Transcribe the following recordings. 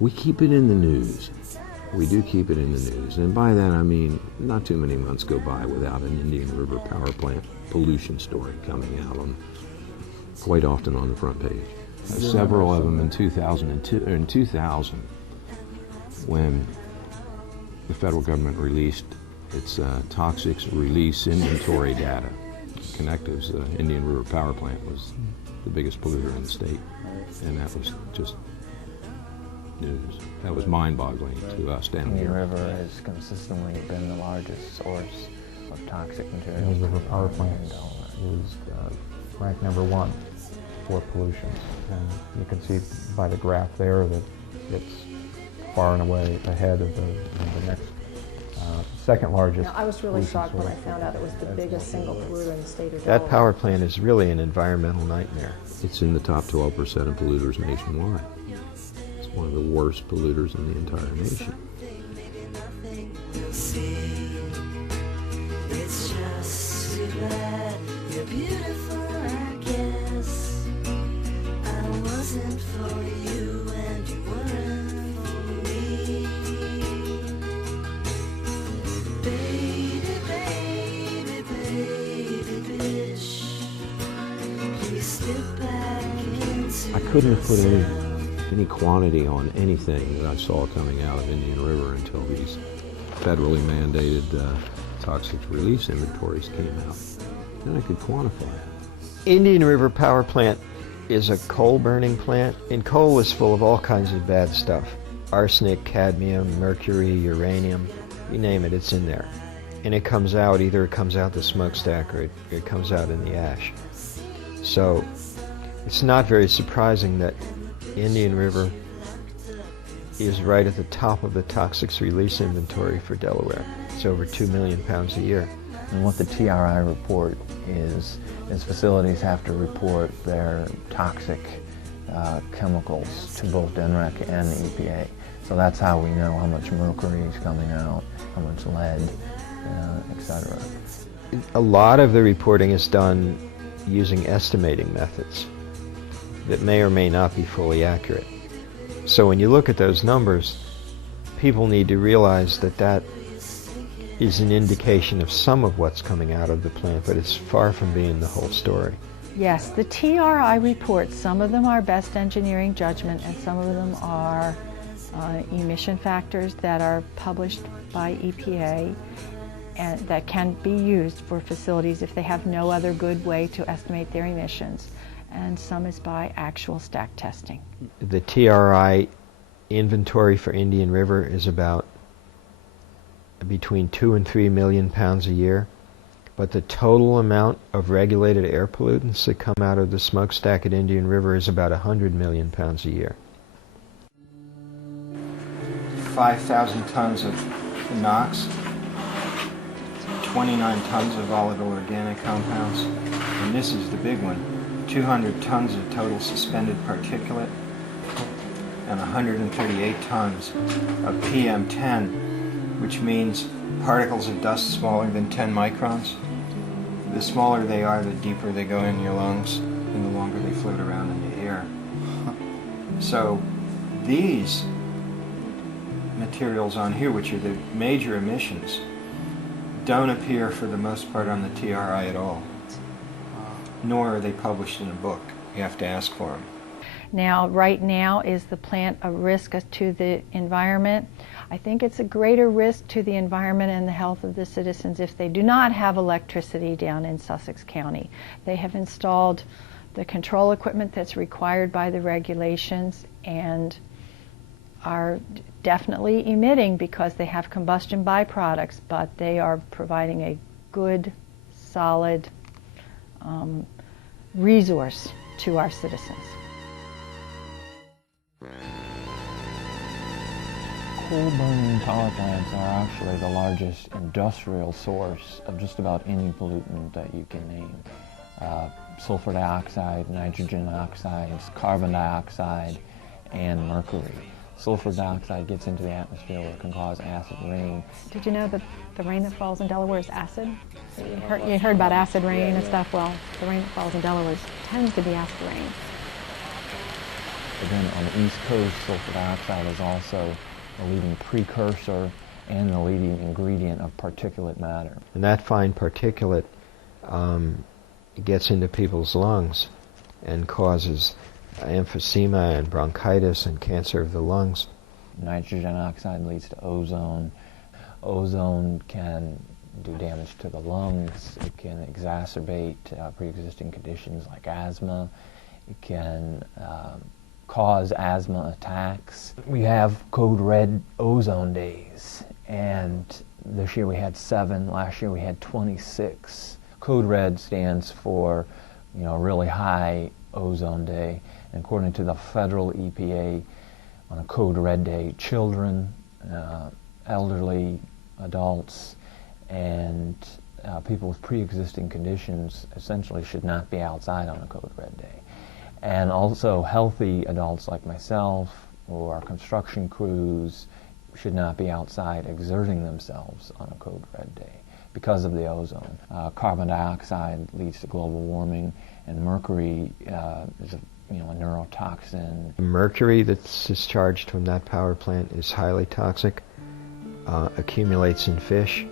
We keep it in the news. We do keep it in the news. And by that I mean not too many months go by without an Indian River power plant pollution story coming out quite often on the front page. Several of them in 2000, when the federal government released its toxics release inventory data. Connective's Indian River power plant was the biggest polluter in the state, and that was just news. That was mind-boggling to us down here. Indian River has consistently been the largest source of toxic materials. Millsboro power plant is ranked #1 for pollution, and you can see by the graph there that it's far and away ahead of the next second largest. Now, I was really shocked when I found out it was the biggest single polluter in the state of Delaware. That power plant is really an environmental nightmare. It's in the top 12% of polluters nationwide. It's one of the worst polluters in the entire nation. It's just too bad you're beautiful, I guess. I wasn't for you and you weren't for me. Baby, baby, baby, bitch, please step back into I couldn't have put any quantity on anything that I saw coming out of Indian River until these federally mandated toxic release inventories came out. Then I could quantify it. Indian River power plant is a coal-burning plant, and coal is full of all kinds of bad stuff. Arsenic, cadmium, mercury, uranium, you name it, it's in there. And it comes out, either it comes out the smokestack or it comes out in the ash. So it's not very surprising that Indian River is right at the top of the toxics release inventory for Delaware. It's over 2 million pounds a year. And what the TRI report is facilities have to report their toxic chemicals to both DNREC and the EPA. So that's how we know how much mercury is coming out, how much lead, etc. A lot of the reporting is done using estimating methods that may or may not be fully accurate. So when you look at those numbers, people need to realize that that is an indication of some of what's coming out of the plant, but it's far from being the whole story. Yes, the TRI reports, some of them are best engineering judgment and some of them are emission factors that are published by EPA and that can be used for facilities if they have no other good way to estimate their emissions. And some is by actual stack testing. The TRI inventory for Indian River is about between 2 and 3 million pounds a year, but the total amount of regulated air pollutants that come out of the smokestack at Indian River is about 100 million pounds a year. 5,000 tons of NOx, 29 tons of volatile organic compounds, and this is the big one, 200 tons of total suspended particulate, and 138 tons of PM10, which means particles of dust smaller than 10 microns. The smaller they are, the deeper they go in your lungs, and the longer they float around in the air. So these materials on here, which are the major emissions, don't appear for the most part on the TRI at all, nor are they published in a book. You have to ask for them. Now, right now, is the plant a risk to the environment? I think it's a greater risk to the environment and the health of the citizens if they do not have electricity down in Sussex County. They have installed the control equipment that's required by the regulations and are definitely emitting because they have combustion byproducts, but they are providing a good, solid resource to our citizens. Coal-burning power plants are actually the largest industrial source of just about any pollutant that you can name. Sulfur dioxide, nitrogen oxides, carbon dioxide, and mercury. Sulfur dioxide gets into the atmosphere where it can cause acid rain. Did you know that the rain that falls in Delaware is acid? You heard about acid rain and stuff. Well, the rain that falls in Delaware tends to be acid rain. Again, on the East Coast, sulfur dioxide is also a leading precursor and the leading ingredient of particulate matter. And that fine particulate gets into people's lungs and causes emphysema and bronchitis and cancer of the lungs. Nitrogen oxide leads to ozone. Ozone can do damage to the lungs. It can exacerbate pre-existing conditions like asthma. It can cause asthma attacks. We have code red ozone days, and this year we had 7, last year we had 26. Code red stands for, a really high ozone day, and according to the federal EPA, on a code red day, children, elderly, adults, and people with pre-existing conditions essentially should not be outside on a code red day. And also healthy adults like myself or construction crews should not be outside exerting themselves on a code red day because of the ozone. Carbon dioxide leads to global warming, and mercury is a neurotoxin. Mercury that's discharged from that power plant is highly toxic, accumulates in fish,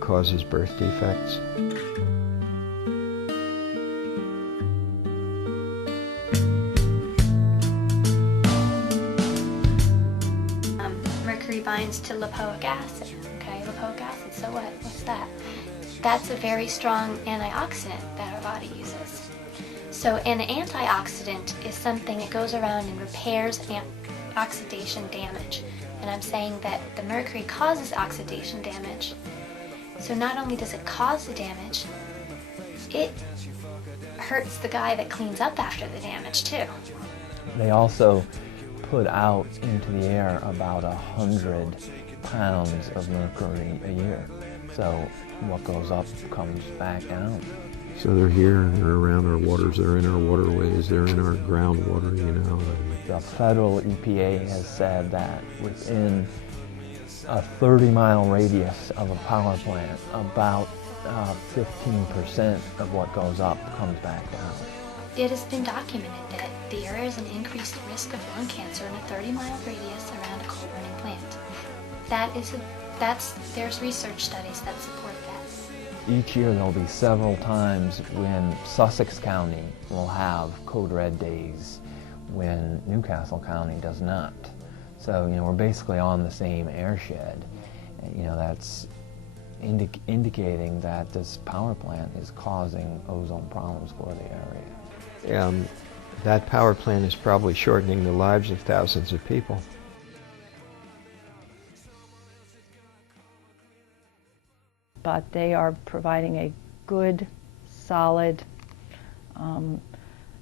causes birth defects. Mercury binds to lipoic acid. Okay, lipoic acid, so what? What's that? That's a very strong antioxidant that our body uses. So an antioxidant is something that goes around and repairs oxidation damage. And I'm saying that the mercury causes oxidation damage. So not only does it cause the damage, it hurts the guy that cleans up after the damage too. They also put out into the air about 100 pounds of mercury a year. So what goes up comes back down. So they're here, they're around our waters, they're in our waterways, they're in our groundwater, The federal EPA has said that within a 30-mile radius of a power plant, about 15% of what goes up comes back down. It has been documented that there is an increased risk of lung cancer in a 30-mile radius around a coal burning plant. There's research studies that support that. Each year there'll be several times when Sussex County will have code red days when Newcastle County does not. So, we're basically on the same airshed. That's indicating that this power plant is causing ozone problems for the area. That power plant is probably shortening the lives of thousands of people. But they are providing a good, solid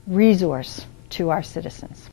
resource to our citizens.